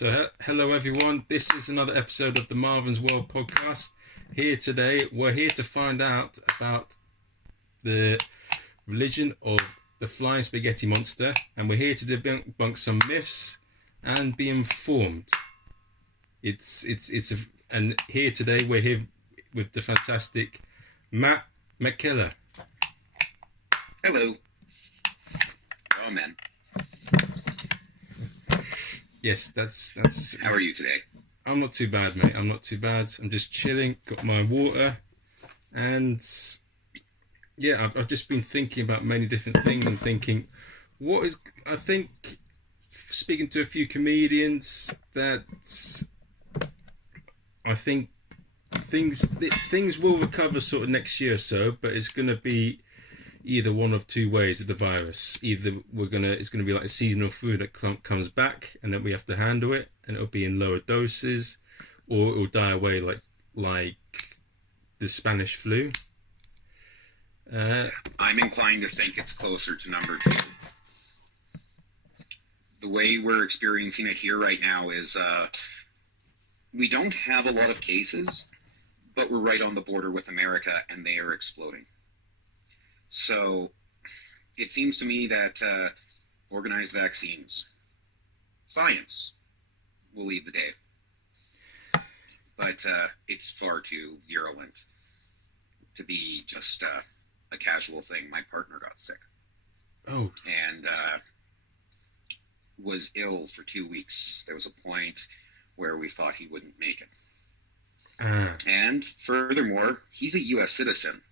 Hello everyone. This is another episode of the Marvins World podcast. We're here to find out about the religion of the flying spaghetti monster, and we're here to debunk some myths and be informed. And here today we're here with the fantastic Mckellar. Hello. Oh man. Yes, that's. How are you today? I'm not too bad, mate. I'm not too bad. I'm just chilling. Got my water, and yeah, I've just been thinking about many different things and thinking, I think, speaking to a few comedians, that I think things will recover sort of next year or so, but it's going to be either one of two ways of the virus. Either it's gonna be like a seasonal flu that comes back, and then we have to handle it, and it'll be in lower doses, or it'll die away like the Spanish flu. I'm inclined to think it's closer to number two. The way we're experiencing it here right now is we don't have a lot of cases, but we're right on the border with America, and they are exploding. So it seems to me that organized vaccines, science, will lead the day. But it's far too virulent to be just a casual thing. My partner got sick. Oh. And was ill for 2 weeks. There was a point where we thought he wouldn't make it. And furthermore, he's a U.S. citizen.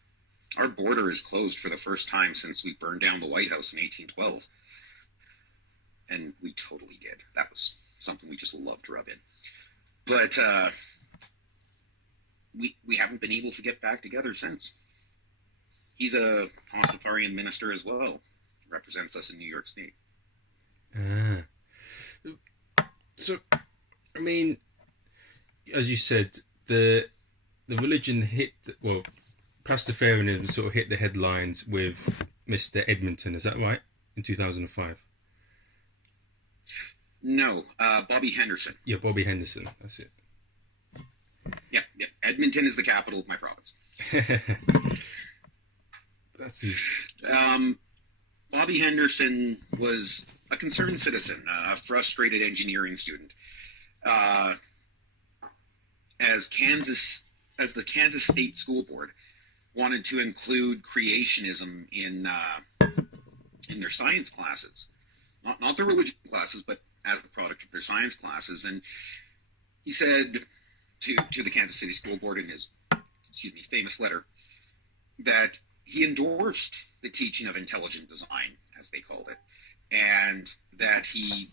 Our border is closed for the first time since we burned down the White House in 1812. And we totally did. That was something we just loved to rub in. But we haven't been able to get back together since. He's a Pastafarian minister as well. Represents us in New York State. So, I mean, as you said, the religion hit... Pastafarianism sort of hit the headlines with Mr. Edmonton, is that right? In 2005? No, Bobby Henderson. Yeah, Bobby Henderson, that's it. Yeah. Edmonton is the capital of my province. That's his... Bobby Henderson was a concerned citizen, a frustrated engineering student. As the Kansas State School Board wanted to include creationism in their science classes, not their religion classes, but as a product of their science classes. And he said to the Kansas City School Board in his famous letter that he endorsed the teaching of intelligent design, as they called it, and that he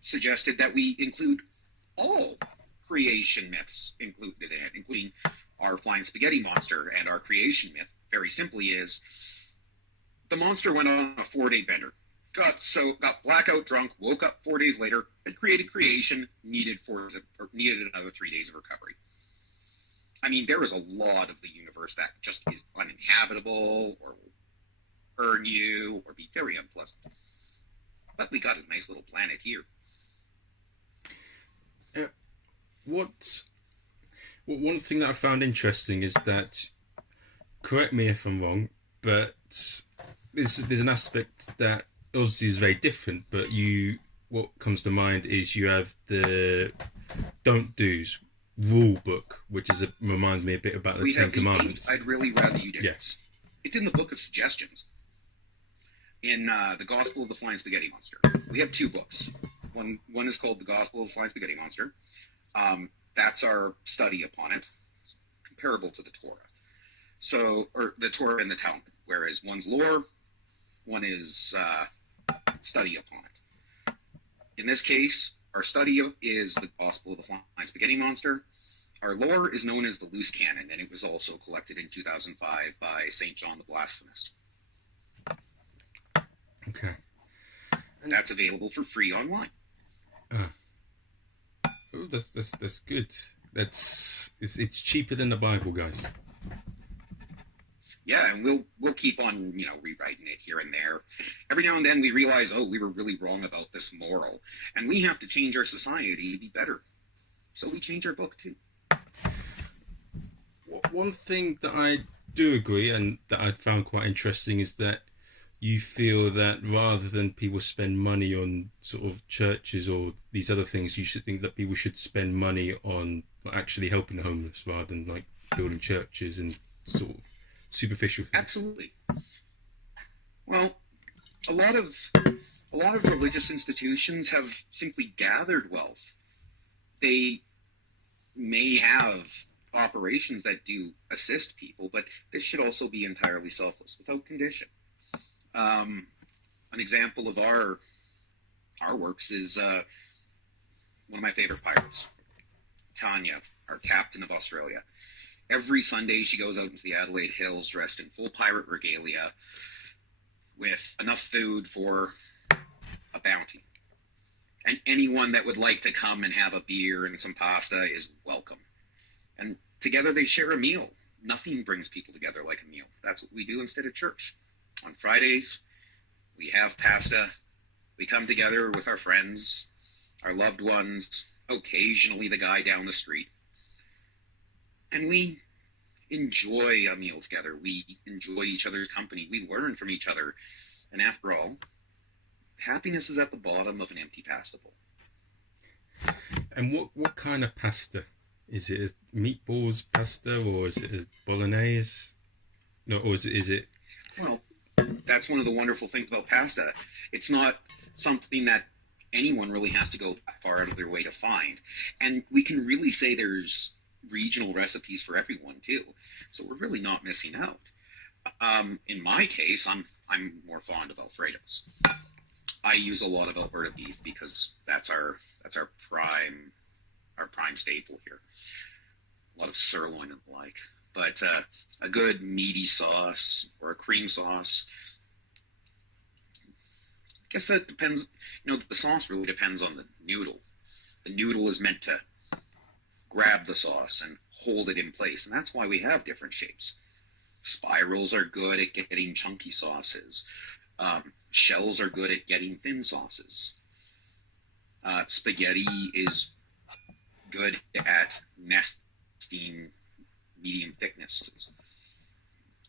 suggested that we include all creation myths included in it, including our flying spaghetti monster. And our creation myth, very simply, is the monster went on a 4-day bender, got blackout drunk, woke up 4 days later, and created creation, needed another 3 days of recovery. I mean, there is a lot of the universe that just is uninhabitable, or will burn you, or be very unpleasant. But we got a nice little planet here. One thing that I found interesting is that, correct me if I'm wrong, but there's an aspect that obviously is very different, but what comes to mind is you have the don't do's rule book, which reminds me a bit about the Ten Commandments. I'd really rather you did. Yes. It's in the Book of Suggestions. In the Gospel of the Flying Spaghetti Monster. We have two books. One is called the Gospel of the Flying Spaghetti Monster. That's our study upon it. It's comparable to the Torah. Or the Torah and the Talmud, whereas one's lore, one is study upon it. In this case, our study is the Gospel of the Flying Spaghetti Monster. Our lore is known as the Loose Canon, and it was also collected in 2005 by St. John the Blasphemist. Okay. That's available for free online. Oh, that's good. It's cheaper than the Bible, guys. Yeah, and we'll keep on, rewriting it here and there. Every now and then we realize, oh, we were really wrong about this moral, and we have to change our society to be better. So we change our book too. One thing that I do agree and that I found quite interesting is that you feel that rather than people spend money on sort of churches or these other things, you should think that people should spend money on actually helping the homeless rather than like building churches and sort of superficial things. Absolutely. Well, a lot of religious institutions have simply gathered wealth. They may have operations that do assist people, but this should also be entirely selfless, without condition. An example of our works is one of my favorite pirates, Tanya, our captain of Australia. Every Sunday she goes out into the Adelaide Hills dressed in full pirate regalia with enough food for a bounty. And anyone that would like to come and have a beer and some pasta is welcome. And together they share a meal. Nothing brings people together like a meal. That's what we do instead of church. On Fridays, we have pasta. We come together with our friends, our loved ones, occasionally the guy down the street. And we enjoy a meal together. We enjoy each other's company. We learn from each other. And after all, happiness is at the bottom of an empty pasta bowl. And what kind of pasta? Is it a meatballs pasta or is it a bolognese? No, or is it? Well, that's one of the wonderful things about pasta. It's not something that anyone really has to go far out of their way to find. And we can really say there's regional recipes for everyone too. So we're really not missing out. In my case, I'm more fond of Alfredo's. I use a lot of Alberta beef because that's our prime staple here. A lot of sirloin and the like. But a good meaty sauce or a cream sauce, I guess that depends. The sauce really depends on the noodle. The noodle is meant to grab the sauce and hold it in place, and that's why we have different shapes. Spirals are good at getting chunky sauces. Shells are good at getting thin sauces. Spaghetti is good at nesting medium thicknesses.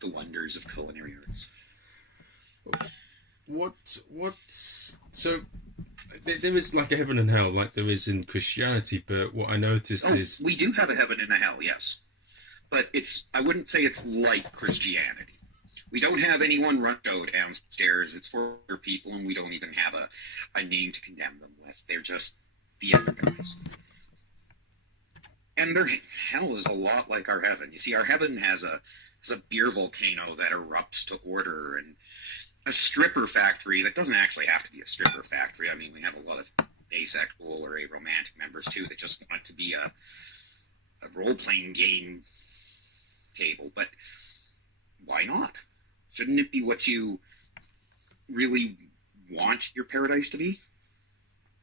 The wonders of culinary arts. So there is like a heaven and hell like there is in Christianity, but what I noticed is... We do have a heaven and a hell, yes. But I wouldn't say it's like Christianity. We don't have anyone run show downstairs. It's for people, and we don't even have a name to condemn them with. They're just the other guys. And their hell is a lot like our heaven. You see, our heaven has a beer volcano that erupts to order, and a stripper factory that doesn't actually have to be a stripper factory. I mean, we have a lot of asexual or aromantic members, too, that just want it to be a role-playing game table. But why not? Shouldn't it be what you really want your paradise to be?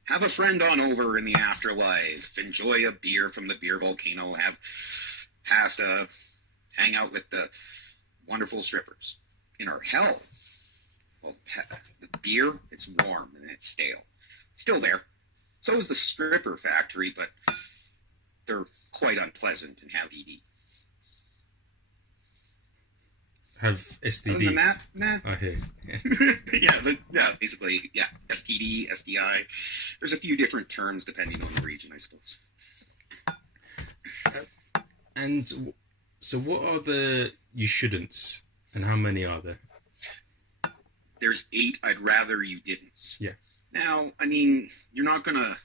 Have a friend on over in the afterlife. Enjoy a beer from the beer volcano. Have pasta. Hang out with the wonderful strippers. In our hell, well, the beer, it's warm and it's stale. Still there. So is the stripper factory, but they're quite unpleasant and have ED. Have STDs. Other than that, nah. I hear. Yeah, basically, yeah. STD, STI. There's a few different terms depending on the region, I suppose. And so what are the you shouldn'ts, and how many are there? There's 8 I'd rather you didn't. Yeah. Now, I mean, you're not going to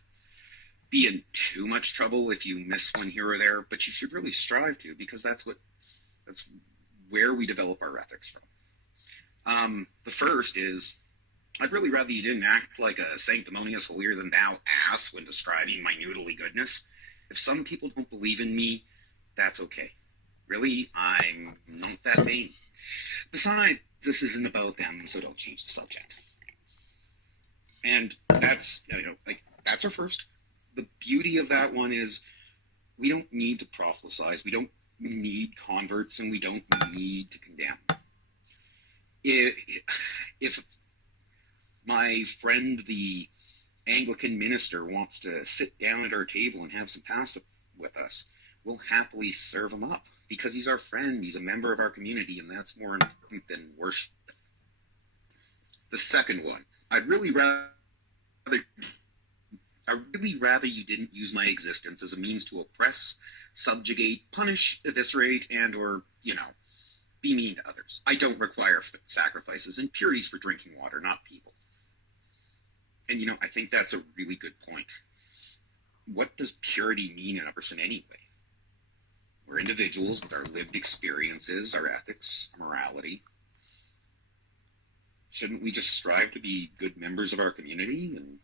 be in too much trouble if you miss one here or there, but you should really strive to, because that's where we develop our ethics from. The first is, I'd really rather you didn't act like a sanctimonious holier-than-thou ass when describing my noodly goodness. If some people don't believe in me, that's okay. Really, I'm not that vain. Besides, this isn't about them, so don't change the subject. And that's our first. The beauty of that one is we don't need to proselytize. We don't We need converts, and we don't need to condemn. If my friend, the Anglican minister, wants to sit down at our table and have some pasta with us, we'll happily serve him up because he's our friend, he's a member of our community, and that's more important than worship. The second one, I'd really rather you didn't use my existence as a means to oppress, subjugate, punish, eviscerate, and or, be mean to others. I don't require sacrifices and purities for drinking water, not people. And, I think that's a really good point. What does purity mean in a person anyway? We're individuals with our lived experiences, our ethics, our morality. Shouldn't we just strive to be good members of our community and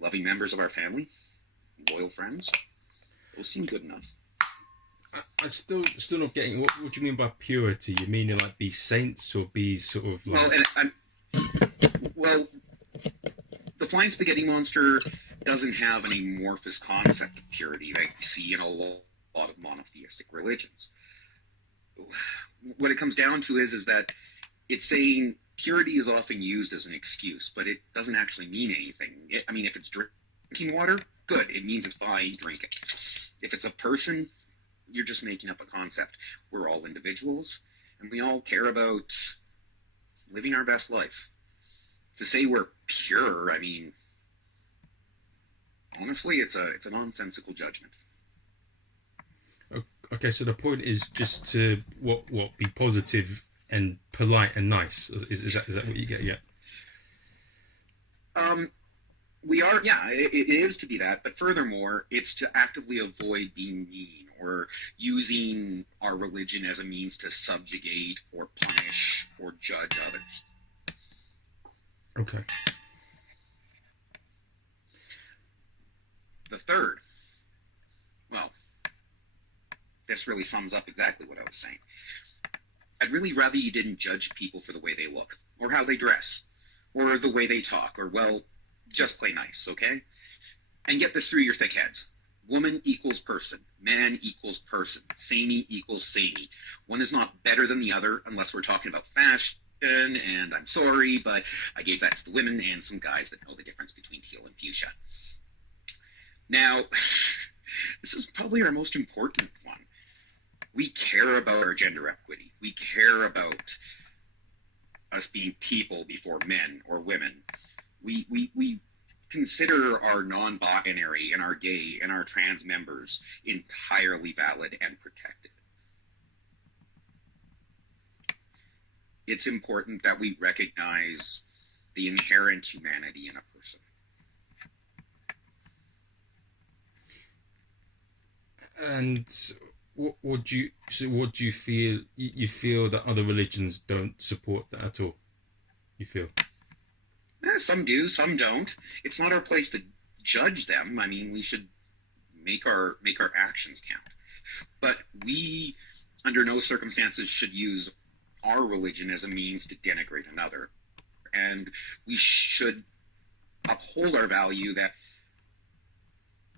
loving members of our family, loyal friends? Those seem good enough. I'm still not getting what do you mean by purity? You mean like be saints or be sort of like... Well, the Flying Spaghetti Monster doesn't have an amorphous concept of purity that you see in a lot of monotheistic religions. What it comes down to is that it's saying purity is often used as an excuse, but it doesn't actually mean anything. If it's drinking water, good. It means it's fine, drink it. If it's a person, you're just making up a concept. We're all individuals, and we all care about living our best life. To say we're pure, honestly, it's a nonsensical judgment. Okay, so the point is just to what be positive and polite and nice. Is that what you get? Yeah. We are, it is to be that, but furthermore, it's to actively avoid being mean or using our religion as a means to subjugate or punish or judge others. Okay. The third, this really sums up exactly what I was saying. I'd really rather you didn't judge people for the way they look, or how they dress, or the way they talk, or, just play nice, okay? And get this through your thick heads. Woman equals person. Man equals person. Samey equals samey. One is not better than the other unless we're talking about fashion, and I'm sorry, but I gave that to the women and some guys that know the difference between teal and fuchsia. Now, this is probably our most important one. We care about our gender equity. We care about us being people before men or women. We consider our non-binary and our gay and our trans members entirely valid and protected. It's important that we recognize the inherent humanity in a person. And what do you feel? You feel that other religions don't support that at all? You feel? Some do, some don't. It's not our place to judge them. We should make our actions count. But we, under no circumstances, should use our religion as a means to denigrate another. And we should uphold our value that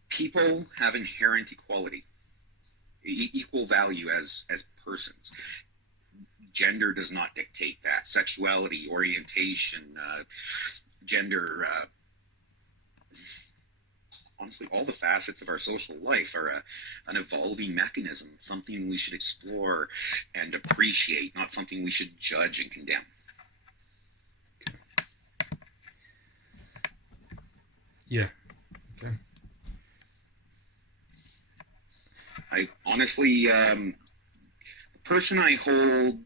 people have inherent equality, equal value as persons. Gender does not dictate that. Sexuality, orientation, gender, honestly, all the facets of our social life are an evolving mechanism, something we should explore and appreciate, not something we should judge and condemn. Yeah. Okay. I honestly, the person I hold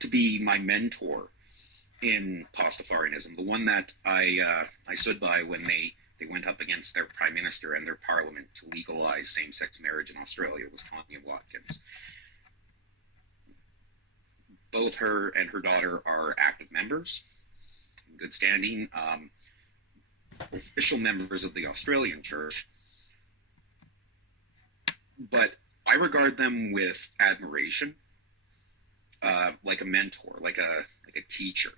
to be my mentor in Pastafarianism, the one that I stood by when they went up against their prime minister and their parliament to legalize same-sex marriage in Australia, was Tanya Watkins. Both her and her daughter are active members, in good standing, official members of the Australian Church. But I regard them with admiration, like a mentor, like a teacher.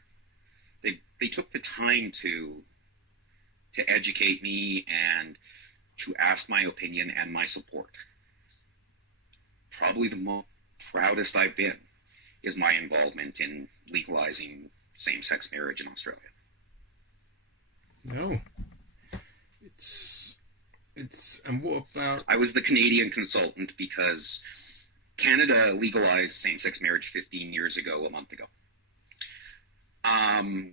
They took the time to educate me and to ask my opinion and my support. probably the most proudest I've been is my involvement in legalizing same-sex marriage in Australia. No. And what about... I was the Canadian consultant because Canada legalized same-sex marriage 15 years ago, a month ago.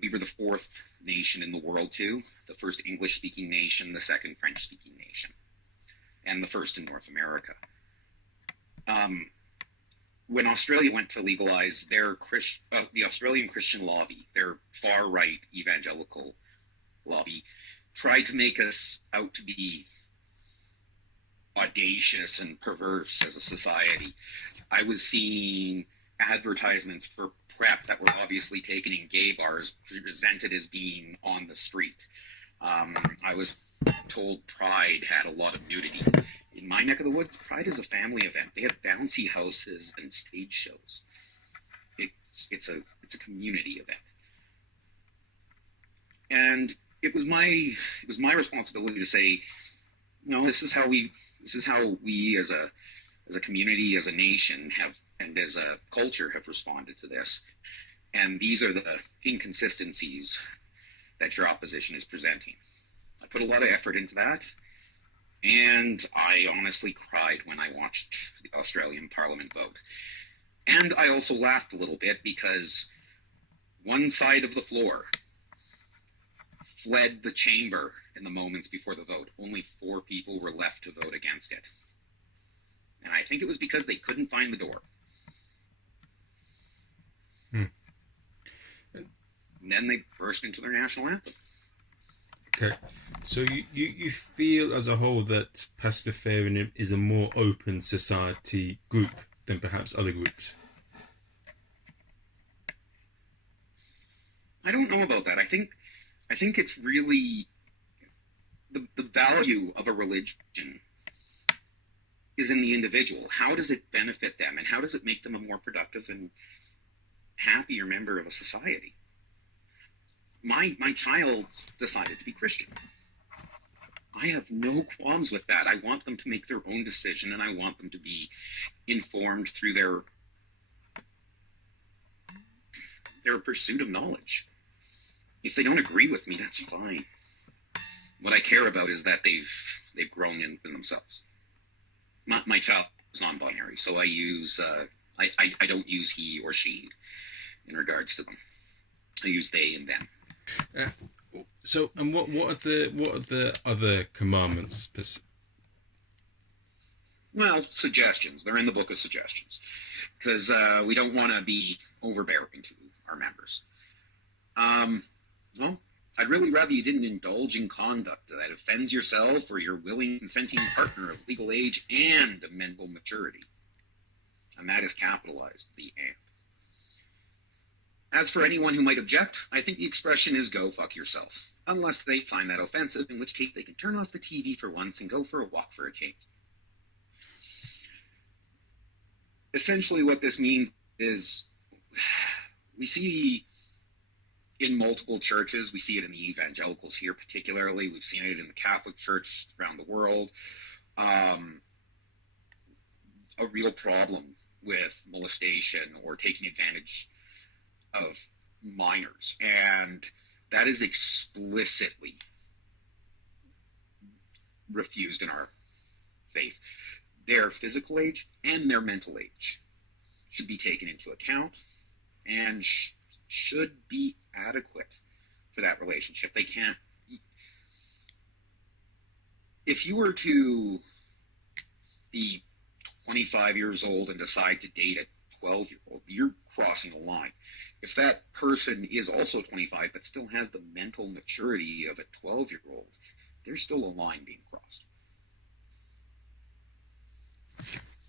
We were the fourth nation in the world too, the first English-speaking nation, the second French-speaking nation, and the first in North America. When Australia went to legalize, the Australian Christian lobby, their far-right evangelical lobby, tried to make us out to be audacious and perverse as a society. I was seeing advertisements for PrEP that were obviously taken in gay bars, presented as being on the street. I was told Pride had a lot of nudity. In my neck of the woods, Pride is a family event. They have bouncy houses and stage shows. It's a community event. And it was my responsibility to say, no, this is how we as a community, as a nation have, and as a culture have responded to this. And these are the inconsistencies that your opposition is presenting. I put a lot of effort into that. And I honestly cried when I watched the Australian Parliament vote. And I also laughed a little bit because one side of the floor fled the chamber in the moments before the vote. Only 4 people were left to vote against it. And I think it was because they couldn't find the door. And then they burst into their national anthem. Okay, so you feel as a whole that Pastafarian is a more open society group than perhaps other groups? I don't know about that. I think it's really the value of a religion is in the individual. How does it benefit them, and how does it make them a more productive and happier member of a society? My child decided to be Christian. I have no qualms with that. I want them to make their own decision, and I want them to be informed through their pursuit of knowledge. If they don't agree with me, that's fine. What I care about is that they've grown in themselves. My child is non-binary, so I use I don't use he or she in regards to them. I use they and them. So, and what are the other commandments? Well, suggestions. They're in the book of suggestions because we don't want to be overbearing to our members. Well, I'd really rather you didn't indulge in conduct that offends yourself or your willing, consenting partner of legal age and mental maturity. And that is capitalized, the and. As for anyone who might object, I think the expression is go fuck yourself, unless they find that offensive, in which case they can turn off the TV for once and go for a walk for a change. Essentially what this means is we see in multiple churches, we see it in the evangelicals here particularly, we've seen it in the Catholic Church around the world, a real problem with molestation or taking advantage of minors, and that is explicitly refused in our faith. Their physical age and their mental age should be taken into account and should be adequate for that relationship. They can't... If you were to be 25 years old and decide to date a 12-year-old, you're crossing a line. If that person is also 25 but still has the mental maturity of a 12-year-old, there's still a line being crossed.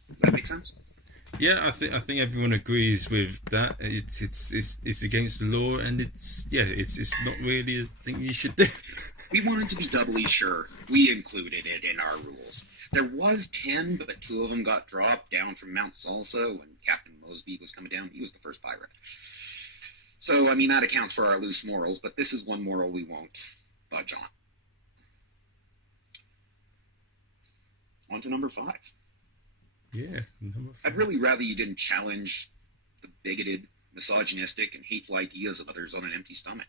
Does that make sense? Yeah, I think everyone agrees with that. It's against the law, and it's not really a thing you should do. We wanted to be doubly sure. We included it in our rules. There was 10, but 2 of them got dropped down from Mount Salsa when Captain Mosby was coming down. He was the first pirate. So, I mean, that accounts for our loose morals, but this is one moral we won't budge on. On to number 5. Yeah. I'd really rather you didn't challenge the bigoted, misogynistic, and hateful ideas of others on an empty stomach.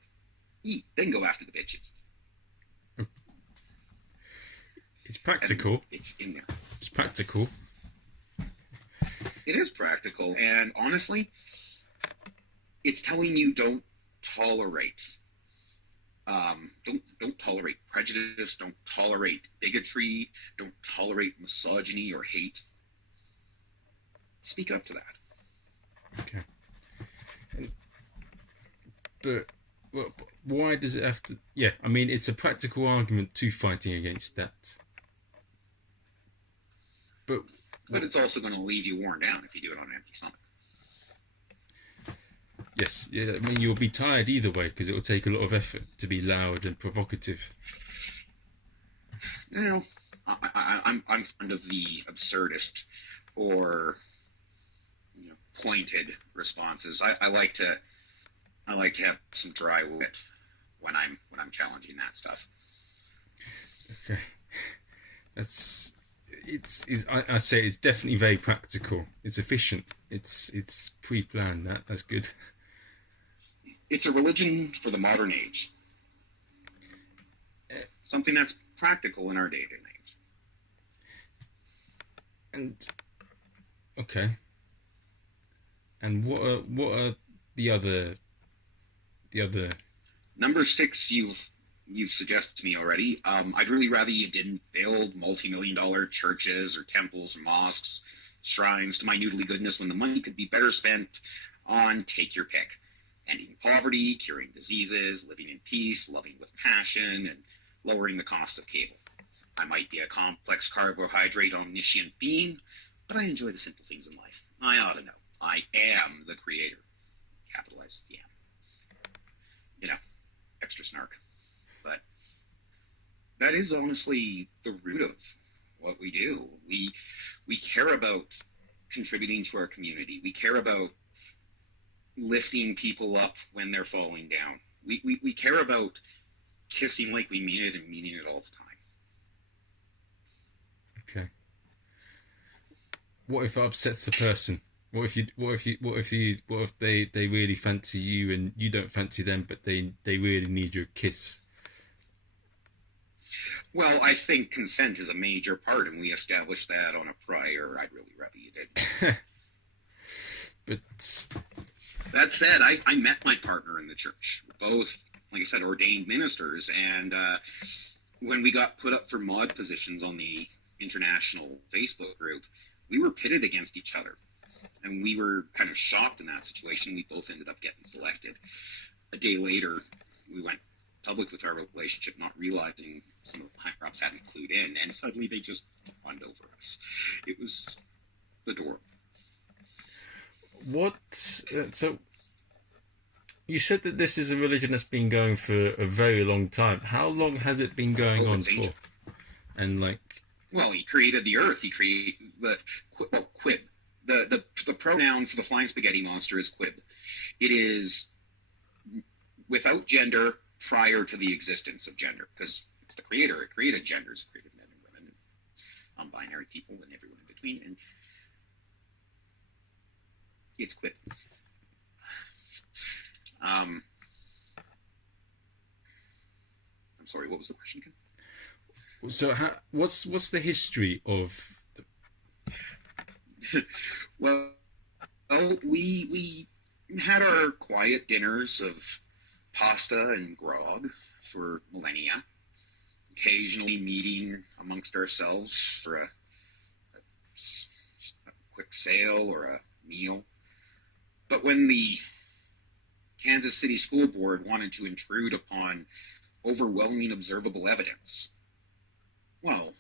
Eat, then go after the bitches. It's practical. And it's in there. It's practical. It is practical, and honestly, it's telling you don't tolerate. Don't tolerate prejudice. Don't tolerate bigotry. Don't tolerate misogyny or hate. Speak up to that. Okay. But well, why does it have to? Yeah, I mean, it's a practical argument to fighting against that. But it's also going to leave you worn down if you do it on an empty stomach. Yes, yeah. I mean, you'll be tired either way because it will take a lot of effort to be loud and provocative. Well, I'm fond of the absurdist or pointed responses. I like to have some dry wit when I'm challenging that stuff. Okay, I say it's definitely very practical. It's efficient. It's pre-planned. That's good. It's a religion for the modern age. Something that's practical in our day and age. And okay. And what are the other number 6 you've suggested to me already. I'd really rather you didn't build multi-million-dollar churches or temples or mosques, shrines to minutely goodness when the money could be better spent on take your pick. Ending poverty, curing diseases, living in peace, loving with passion, and lowering the cost of cable. I might be a complex carbohydrate omniscient being, but I enjoy the simple things in life. I ought to know. I am the creator. Capitalized the am. Extra snark. But that is honestly the root of what we do. We care about contributing to our community. We care about lifting people up when they're falling down. We care about kissing like we mean it and meaning it all the time. Okay. What if it upsets the person? What if they really fancy you and you don't fancy them, but they really need your kiss? Well, I think consent is a major part, and we established that on a prior. I'd really rather you did. But that said, I met my partner in the church. Both, like I said, ordained ministers, and when we got put up for mod positions on the international Facebook group, we were pitted against each other. And we were kind of shocked in that situation. We both ended up getting selected. A day later, we went public with our relationship, not realizing some of the higher-ups hadn't clued in, and suddenly they just won over us. It was adorable. So you said that this is a religion that's been going for a very long time. How long has it been going on for? And well, he created the earth. He created quib. The pronoun for the flying spaghetti monster is quib. It is without gender prior to the existence of gender, because it's the creator. It created genders, it created men and women, and non-binary people, and everyone in between. And it's quib. I'm sorry. What was the question again? So, what's the history of? Well, we had our quiet dinners of pasta and grog for millennia, occasionally meeting amongst ourselves for a quick sale or a meal. But when the Kansas City School Board wanted to intrude upon overwhelming observable evidence, well,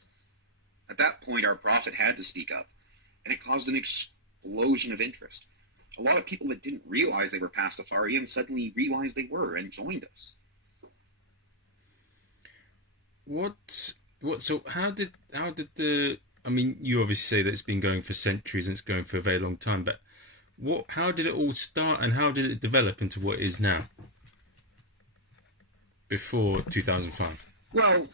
at that point our prophet had to speak up, and it caused an explosion of interest. A lot of people that didn't realize they were Pastafarian suddenly realized they were and joined us. So how did the? I mean, you obviously say that it's been going for centuries and it's going for a very long time, but how did it all start and how did it develop into what it is now? Before 2005. Well,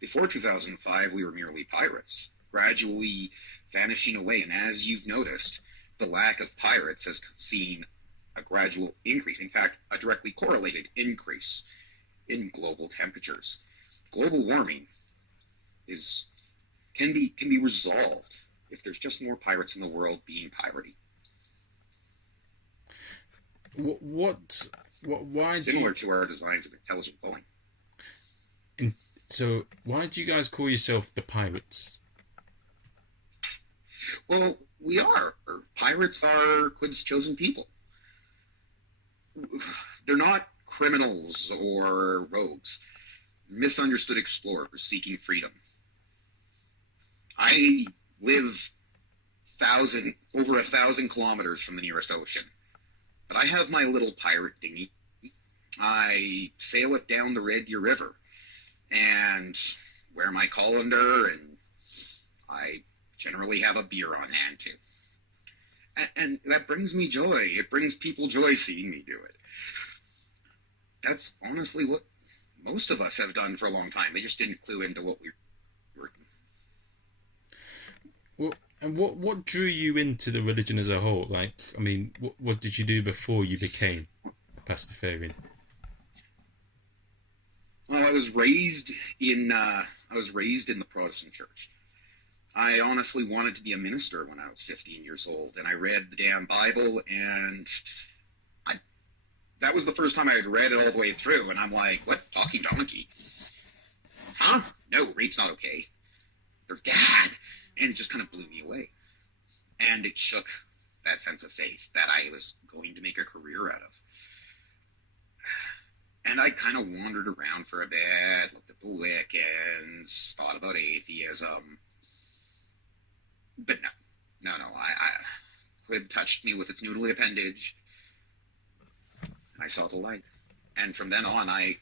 before 2005, we were merely pirates, gradually vanishing away. And as you've noticed, the lack of pirates has seen a gradual increase. In fact, a directly correlated increase in global temperatures. Global warming can be resolved if there's just more pirates in the world being piratey. Why? Similar to our designs of intelligent Boeing. So, why do you guys call yourself the pirates? Well, we are. Pirates are Quib's chosen people. They're not criminals or rogues. Misunderstood explorers seeking freedom. I live over 1,000 kilometers from the nearest ocean, but I have my little pirate dinghy. I sail it down the Red Deer River and wear my colander, and I generally have a beer on hand too. And that brings me joy. It brings people joy seeing me do it. That's honestly what most of us have done for a long time. They just didn't clue into what we were doing. Well, and what drew you into the religion as a whole? Like, I mean, what did you do before you became Pastafarian? Well, I was raised in the Protestant church. I honestly wanted to be a minister when I was 15 years old, and I read the damn Bible, and that was the first time I had read it all the way through, and I'm like, what, talking donkey? Huh? No, rape's not okay. They're bad. And it just kind of blew me away. And it shook that sense of faith that I was going to make a career out of. And I kind of wandered around for a bit, looked at the Wiccans, thought about atheism. But no. Quib touched me with its noodly appendage. I saw the light. And from then on, I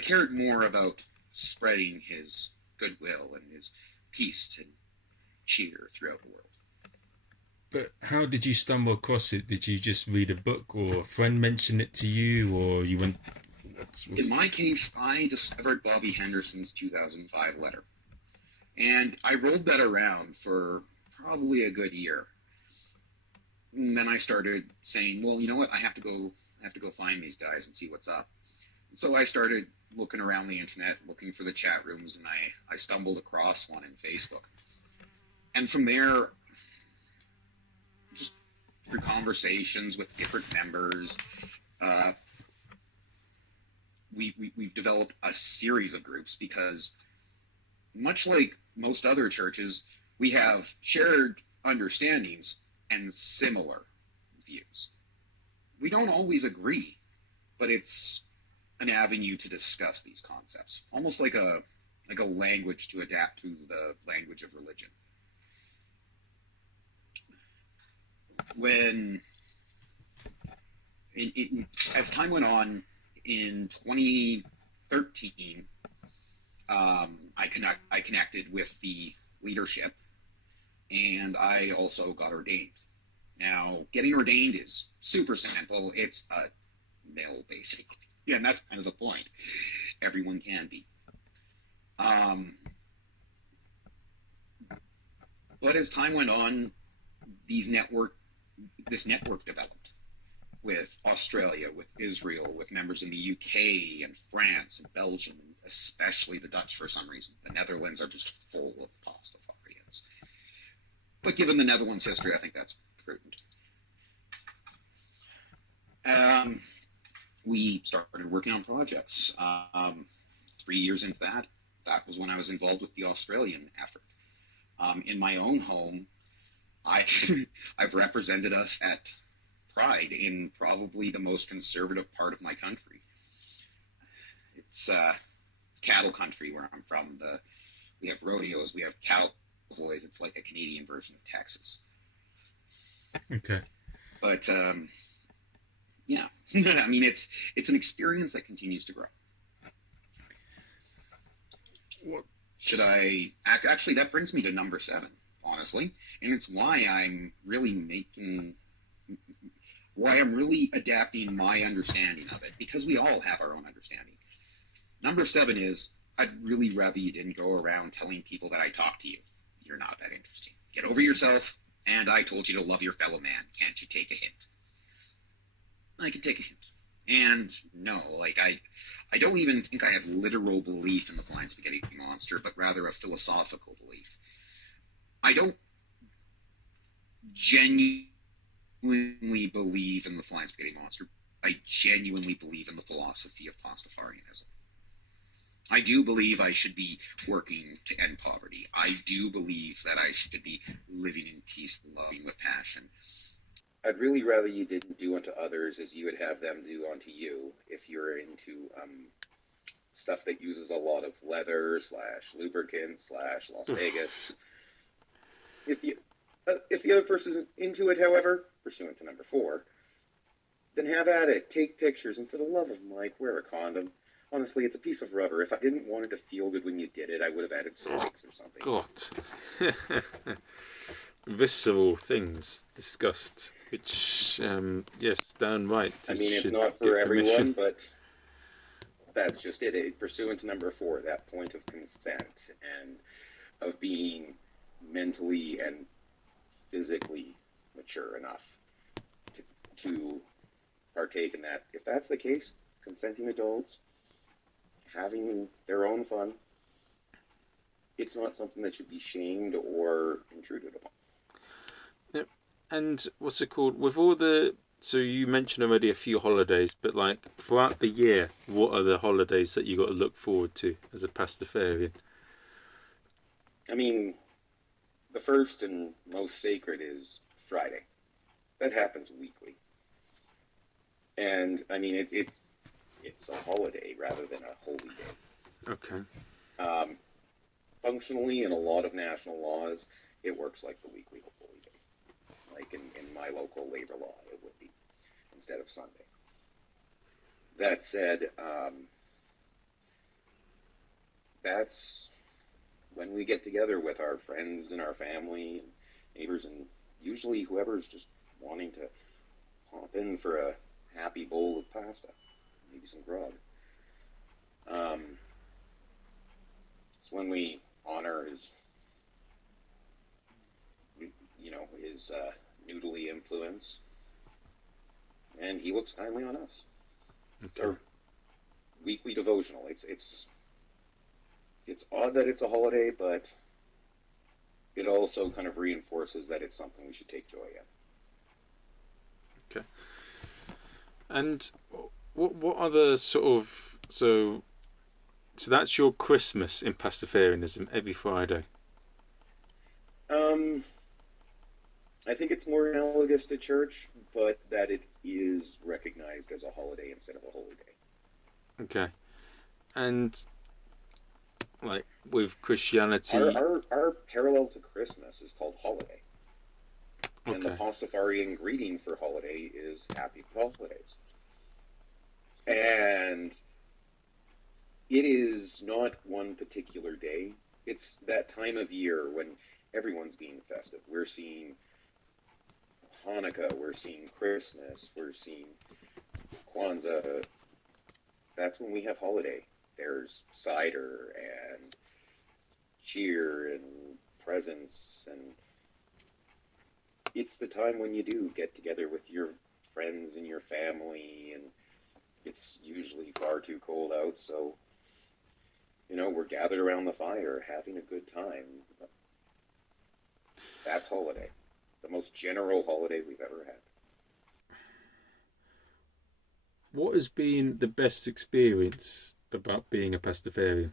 cared more about spreading his goodwill and his peace and cheer throughout the world. But how did you stumble across it? Did you just read a book, or a friend mention it to you, or you went... In my case, I discovered Bobby Henderson's 2005 letter. And I rolled that around for probably a good year. And then I started saying, well, you know what, I have to go find these guys and see what's up. And so I started looking around the internet, looking for the chat rooms, and I stumbled across one in Facebook. And from there, just through conversations with different members, we've developed a series of groups because, much like most other churches, we have shared understandings and similar views. We don't always agree, but it's an avenue to discuss these concepts, almost like a language to adapt to the language of religion. When, as time went on, in 2013, I connected with the leadership, and I also got ordained. Now, getting ordained is super simple. It's a mill, basically. Yeah, and that's kind of the point. Everyone can be. But as time went on, this network developed with Australia, with Israel, with members in the UK and France and Belgium, and especially the Dutch for some reason. The Netherlands are just full of Pastafarians. But given the Netherlands' history, I think that's prudent. We started working on projects. 3 years into that was when I was involved with the Australian effort. In my own home, I've represented us at Pride in probably the most conservative part of my country. It's cattle country where I'm from. We have rodeos, we have cowboys. It's like a Canadian version of Texas. Okay. But yeah, I mean, it's an experience that continues to grow. What? Should I actually? That brings me to number 7, honestly, and it's why I'm really adapting my understanding of it, because we all have our own understanding. Number 7 is, I'd really rather you didn't go around telling people that I talked to you. You're not that interesting. Get over yourself, and I told you to love your fellow man. Can't you take a hint? I can take a hint. And no, like, I don't even think I have literal belief in the flying spaghetti monster, but rather a philosophical belief. I don't genuinely believe in the flying spaghetti monster. I genuinely believe in the philosophy of Pastafarianism. I do believe I should be working to end poverty. I do believe that I should be living in peace, loving with passion. I'd really rather you didn't do unto others as you would have them do unto you if you're into stuff that uses a lot of leather / lubricant / Las Vegas. If the other person's into it, however, pursuant to number 4, then have at it. Take pictures, and for the love of Mike, wear a condom. Honestly, it's a piece of rubber. If I didn't want it to feel good when you did it, I would have added spikes or something. God. Visceral things discussed, which, yes, downright. I mean, it's not for everyone, but that's just it. Pursuant to number 4, that point of consent and of being mentally and physically mature enough to partake in that. If that's the case, consenting adults having their own fun, it's not something that should be shamed or intruded upon. Yep. And what's it called? With all the... So you mentioned already a few holidays, but like throughout the year, what are the holidays that you got to look forward to as a Pastafarian? I mean, the first and most sacred is Friday. That happens weekly. And, I mean, it's a holiday rather than a holy day. Okay. Functionally, in a lot of national laws, it works like the weekly holy day. Like in my local labor law, it would be, instead of Sunday. That said, that's when we get together with our friends and our family and neighbors, and usually whoever's just wanting to hop in for a happy bowl of pasta, maybe some grog. It's when we honor his noodly influence, and he looks kindly on us. Okay. It's our weekly devotional. It's odd that it's a holiday, but it also kind of reinforces that it's something we should take joy in. Okay. And what other sort of... So that's your Christmas in Pastafarianism, every Friday? I think it's more analogous to church, but that it is recognized as a holiday instead of a holy day. Okay. And like with Christianity... Our parallel to Christmas is called holiday. And Okay. the Pastafarian greeting for holiday is Happy Holidays. And it is not one particular day. It's that time of year when everyone's being festive. We're seeing Hanukkah, we're seeing Christmas, we're seeing Kwanzaa. That's when we have holiday. There's cider and cheer and presents, and it's the time when you do get together with your friends and your family, and it's usually far too cold out, so we're gathered around the fire having a good time. That's holiday. The most general holiday we've ever had. What has been the best experience about being a Pastafarian?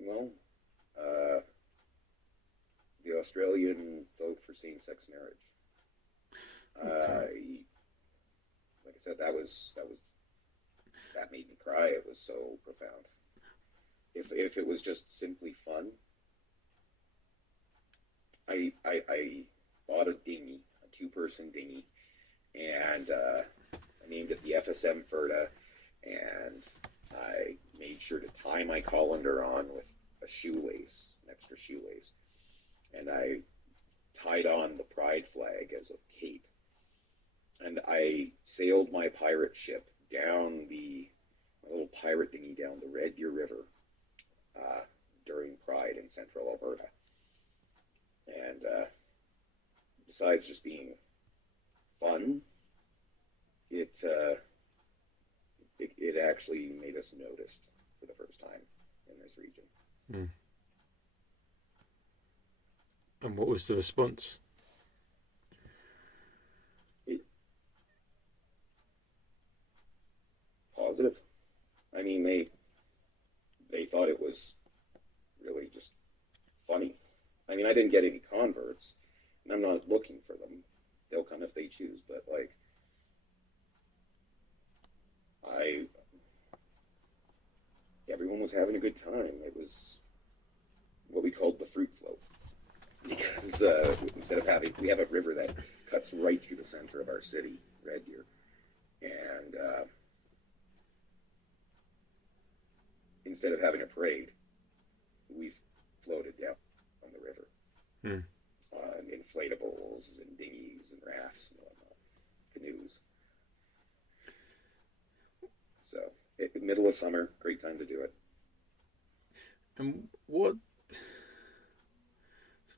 Well, the Australian vote for same-sex marriage. Okay. Like I said, that made me cry. It was so profound. If it was just simply fun, I bought a dinghy, a 2-person dinghy, and I named it the FSM Ferda, and I made sure to tie my colander on with a shoelace, an extra shoelace, and I tied on the pride flag as a cape, and I sailed my pirate ship down the a little pirate dinghy down the Red Deer River during Pride in central Alberta. And besides just being fun, it actually made us noticed for the first time in this region. Mm. And what was the response? Positive. I mean, they thought it was really just funny. I mean, I didn't get any converts, and I'm not looking for them. They'll come if they choose, but like, everyone was having a good time. It was what we called the fruit float, because instead of we have a river that cuts right through the center of our city, Red Deer, and instead of having a parade, we floated down on the river. Hmm. Inflatables and dinghies and rafts and whatnot, canoes. So, middle of summer, great time to do it. And what,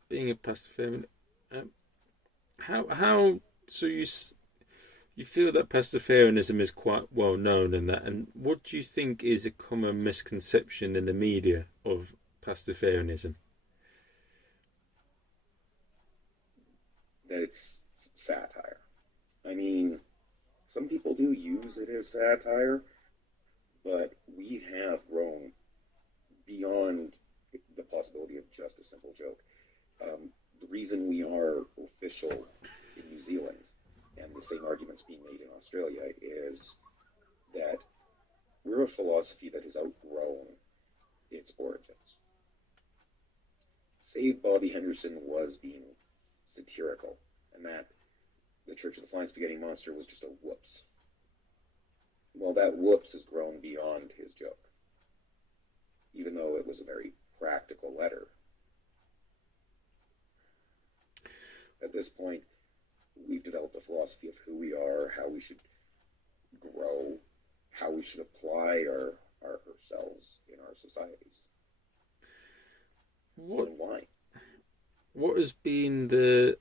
being a Pastafarian, how so you feel that Pastafarianism is quite well known in that, and what do you think is a common misconception in the media of Pastafarianism? That it's satire. I mean, some people do use it as satire, but we have grown beyond the possibility of just a simple joke. The reason we are official in New Zealand, and the same arguments being made in Australia, is that we're a philosophy that has outgrown its origins. Save Bobby Henderson was being satirical, and that the Church of the Flying Spaghetti Monster was just a whoops. Well, that whoops has grown beyond his joke, even though it was a very practical letter. At this point, we've developed a philosophy of who we are, how we should grow, how we should apply ourselves in our societies. What, and why. What has been the...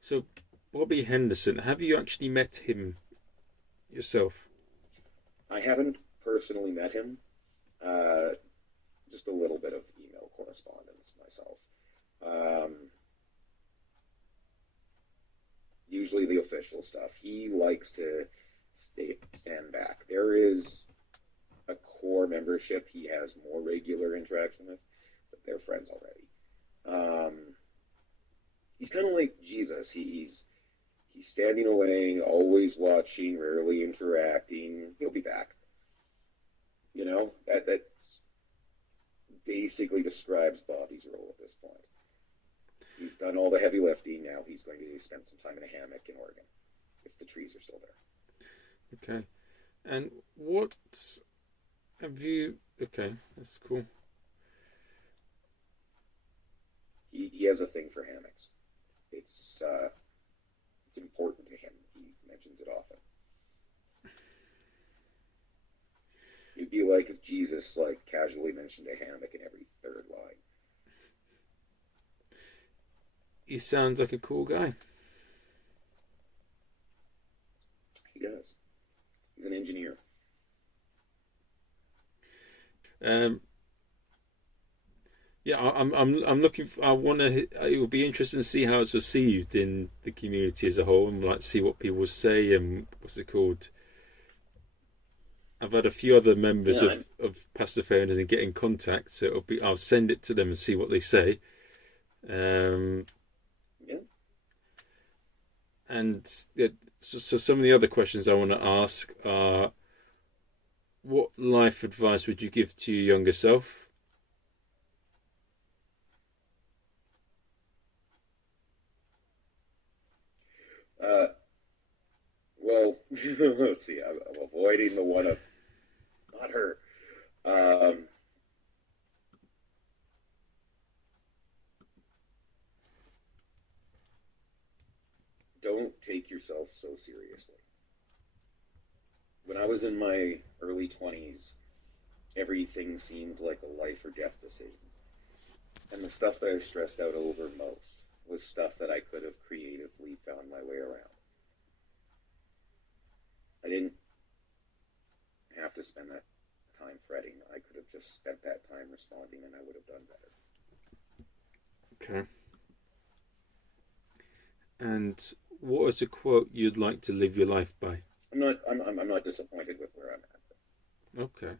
So, Bobby Henderson, have you actually met him yourself? I haven't personally met him. Just a little bit of email correspondence myself. Usually the official stuff. He likes to stand back. There is a core membership he has more regular interaction with, but they're friends already. He's kind of like Jesus. He's standing away, always watching, rarely interacting. He'll be back. You know, that basically describes Bobby's role at this point. He's done all the heavy lifting. Now he's going to spend some time in a hammock in Oregon, if the trees are still there. Okay. And what have you... Okay, that's cool. He has a thing for hammocks. It's important to him. He mentions it often. It'd be like if Jesus casually mentioned a hammock in every third line. He sounds like a cool guy. He does. He's an engineer. Yeah, I'm looking. I want to. It will be interesting to see how it's received in the community as a whole, and see what people say and what's it called. I've had a few other members of Pastafarianism get in contact, so I'll send it to them and see what they say. And so some of the other questions I want to ask are: what life advice would you give to your younger self? Well, let's see. I'm avoiding the one of not her. Don't take yourself so seriously. when I was in my early 20s, everything seemed like a life or death decision. And the stuff that I stressed out over most was stuff that I could have creatively found my way around. I didn't have to spend that time fretting. I could have just spent that time responding, and I would have done better. Okay. And what is a quote you'd like to live your life by? I'm not disappointed with where I'm at. Okay,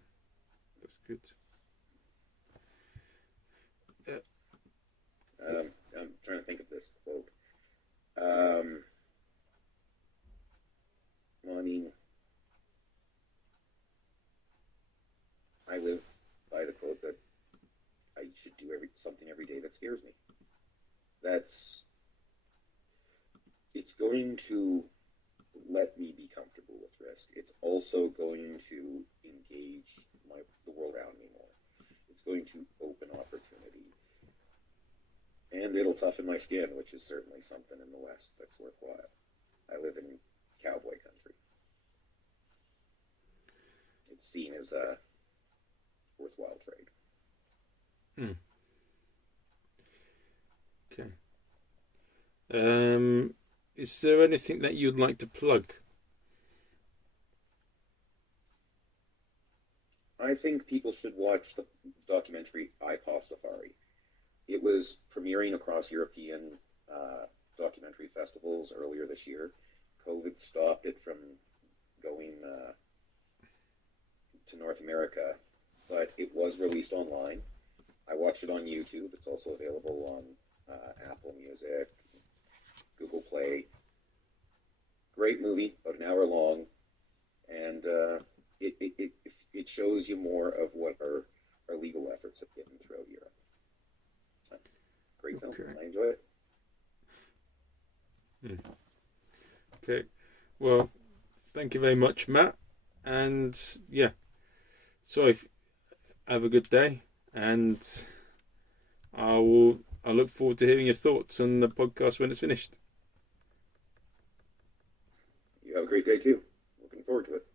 that's good. I'm trying to think of this quote. Well, I mean, I live by the quote that I should do something every day that scares me. It's going to let me be comfortable with risk. It's also going to engage the world around me more. It's going to open opportunity. And it'll toughen my skin, which is certainly something in the West that's worthwhile. I live in cowboy country. It's seen as a worthwhile trade. Okay. Is there anything that you'd like to plug? I think people should watch the documentary Pastafarian. It was premiering across European documentary festivals earlier this year. COVID stopped it from going to North America, but it was released online. I watched it on YouTube. It's also available on Apple Music, Google Play. Great movie, about an hour long, and it shows you more of what our legal efforts have given throughout Europe. Great film. I enjoy it. Okay. Well, thank you very much, Matt. And yeah, so have a good day, and I look forward to hearing your thoughts on the podcast when it's finished. You have a great day too. Looking forward to it.